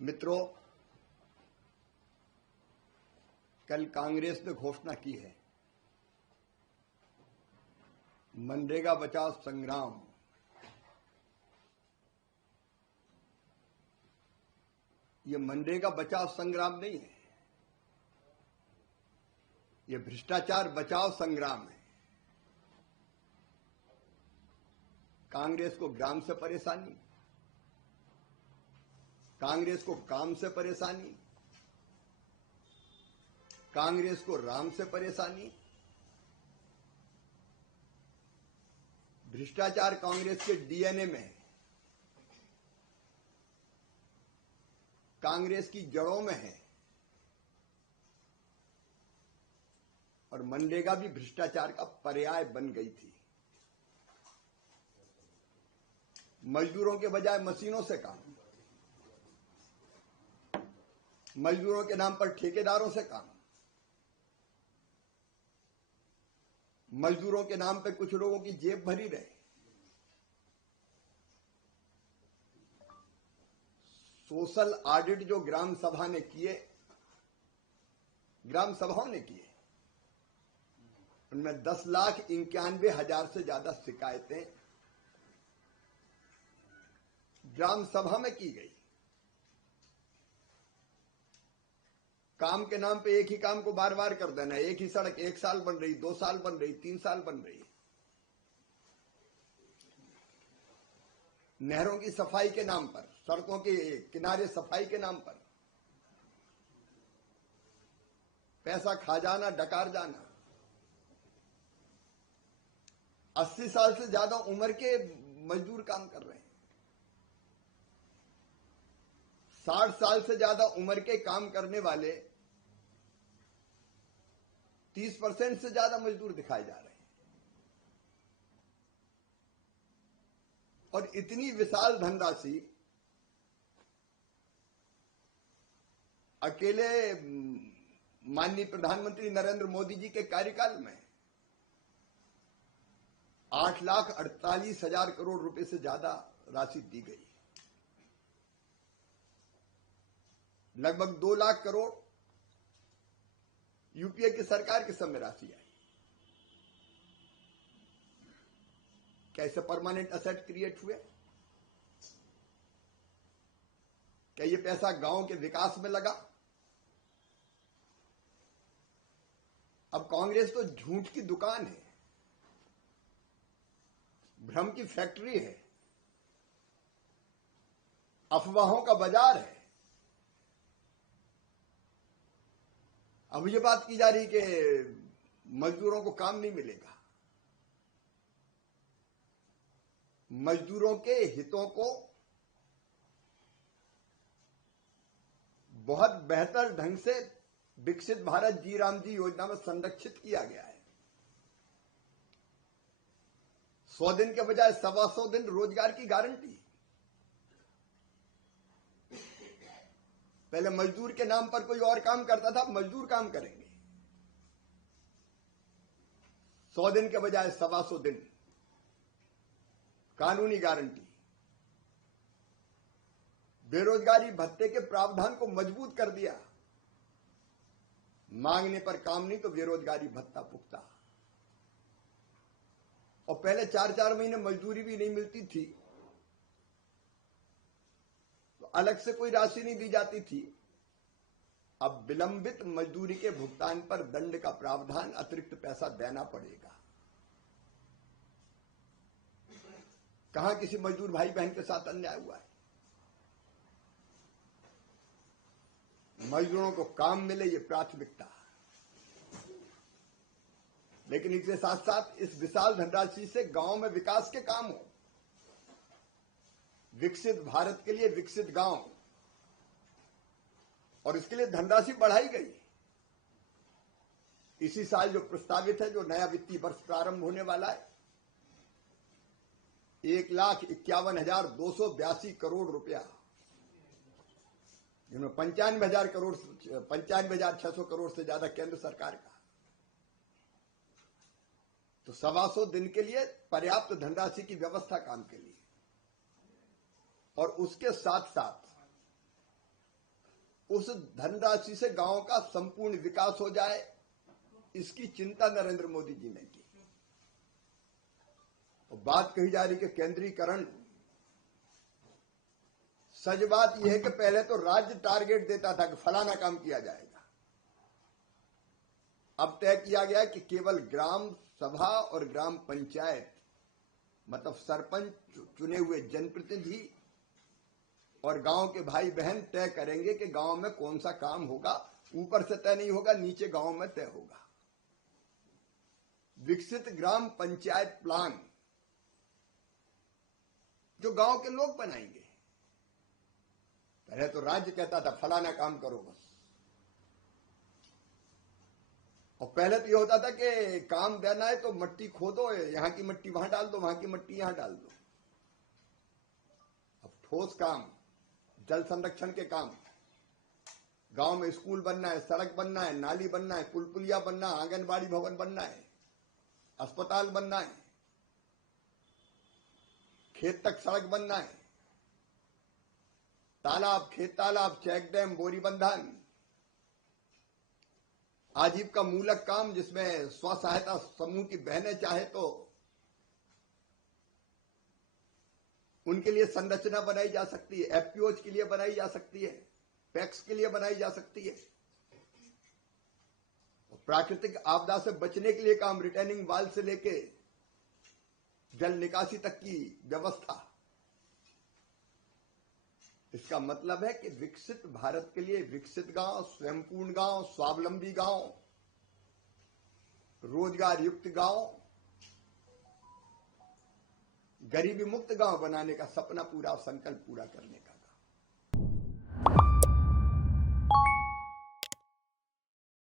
मित्रों, कल कांग्रेस ने घोषणा की है मनरेगा बचाओ संग्राम। ये मनरेगा बचाओ संग्राम नहीं है, ये भ्रष्टाचार बचाओ संग्राम है। कांग्रेस को ग्राम से परेशानी, कांग्रेस को काम से परेशानी, कांग्रेस को राम से परेशानी। भ्रष्टाचार कांग्रेस के डीएनए में है, कांग्रेस की जड़ों में है। और मनरेगा भी भ्रष्टाचार का पर्याय बन गई थी। मजदूरों के बजाय मशीनों से काम, मजदूरों के नाम पर ठेकेदारों से काम, मजदूरों के नाम पे कुछ लोगों की जेब भरी रहे। सोशल ऑडिट जो ग्राम सभा ने किए, ग्राम सभाओं ने किए, उनमें 10,91,000 से ज्यादा शिकायतें ग्राम सभा में की गई। काम के नाम पे एक ही काम को बार बार कर देना, एक ही सड़क 1 साल बन रही, 2 साल बन रही, 3 साल बन रही। नहरों की सफाई के नाम पर, सड़कों के किनारे सफाई के नाम पर पैसा खा जाना, डकार जाना। 80 साल से ज्यादा उम्र के मजदूर काम कर रहे हैं। 60 साल से ज्यादा उम्र के काम करने वाले 30% से ज्यादा मजदूर दिखाए जा रहे हैं। और इतनी विशाल धनराशि अकेले माननीय प्रधानमंत्री नरेंद्र मोदी जी के कार्यकाल में 8,48,000 करोड़ रुपए से ज्यादा राशि दी गई। लगभग 2 लाख करोड़ यूपीए की सरकार के समय राशि आई। कैसे परमानेंट असेट क्रिएट हुए? क्या ये पैसा गांव के विकास में लगा? अब कांग्रेस तो झूठ की दुकान है, भ्रम की फैक्ट्री है, अफवाहों का बाजार है। अब ये बात की जा रही कि मजदूरों को काम नहीं मिलेगा। मजदूरों के हितों को बहुत बेहतर ढंग से विकसित भारत जी राम जी योजना में संरक्षित किया गया है। 100 दिन के बजाय 125 दिन रोजगार की गारंटी। पहले मजदूर के नाम पर कोई और काम करता था, मजदूर काम करेंगे। 100 दिन के बजाय 125 दिन कानूनी गारंटी। बेरोजगारी भत्ते के प्रावधान को मजबूत कर दिया। मांगने पर काम नहीं तो बेरोजगारी भत्ता पुख्ता। और पहले 4-4 महीने मजदूरी भी नहीं मिलती थी तो अलग से कोई राशि नहीं दी जाती थी। अब विलंबित मजदूरी के भुगतान पर दंड का प्रावधान, अतिरिक्त पैसा देना पड़ेगा। कहां किसी मजदूर भाई बहन के साथ अन्याय हुआ है? मजदूरों को काम मिले, ये प्राथमिकता। लेकिन इसके साथ साथ इस विशाल धनराशि से गांव में विकास के काम हो। विकसित भारत के लिए विकसित गांव, और इसके लिए धनराशि बढ़ाई गई। इसी साल जो प्रस्तावित है, जो नया वित्तीय वर्ष प्रारंभ होने वाला है, 1,51,282 करोड़ रुपया, जिनमें 95,600 करोड़ से ज्यादा केंद्र सरकार का। तो 125 दिन के लिए पर्याप्त धनराशि की व्यवस्था काम के लिए। और उसके साथ साथ उस धनराशि से गांव का संपूर्ण विकास हो जाए, इसकी चिंता नरेंद्र मोदी जी ने की। और बात कही जा रही कि केंद्रीकरण, सच बात यह है कि पहले तो राज्य टारगेट देता था कि फलाना काम किया जाएगा। अब तय किया गया कि केवल ग्राम सभा और ग्राम पंचायत, मतलब सरपंच, चुने हुए जनप्रतिनिधि और गांव के भाई बहन तय करेंगे कि गांव में कौन सा काम होगा। ऊपर से तय नहीं होगा, नीचे गांव में तय होगा। विकसित ग्राम पंचायत प्लान जो गांव के लोग बनाएंगे। पहले तो राज्य कहता था फलाना काम करो बस, और पहले तो ये होता था कि काम देना है तो मट्टी खोदो, यहां की मट्टी वहां डाल दो, वहां की मट्टी यहां डाल दो। अब ठोस काम, जल संरक्षण के काम, गांव में स्कूल बनना है, सड़क बनना है, नाली बनना है, पुल पुलिया बनना है, आंगनबाड़ी भवन बनना है, अस्पताल बनना है, खेत तक सड़क बनना है, तालाब, खेत तालाब, चेक डैम, बोरी बंधन, आजीविका मूलक काम जिसमें स्व सहायता समूह की बहनें चाहे तो उनके लिए संरचना बनाई जा सकती है, एफपीओज के लिए बनाई जा सकती है, पैक्स के लिए बनाई जा सकती है। प्राकृतिक आपदा से बचने के लिए काम, रिटेनिंग वाल से लेके जल निकासी तक की व्यवस्था। इसका मतलब है कि विकसित भारत के लिए विकसित गांव, स्वयंपूर्ण गांव, स्वावलंबी गांव, रोजगार युक्त गांव, गरीबी मुक्त गांव बनाने का सपना पूरा, संकल्प पूरा करने का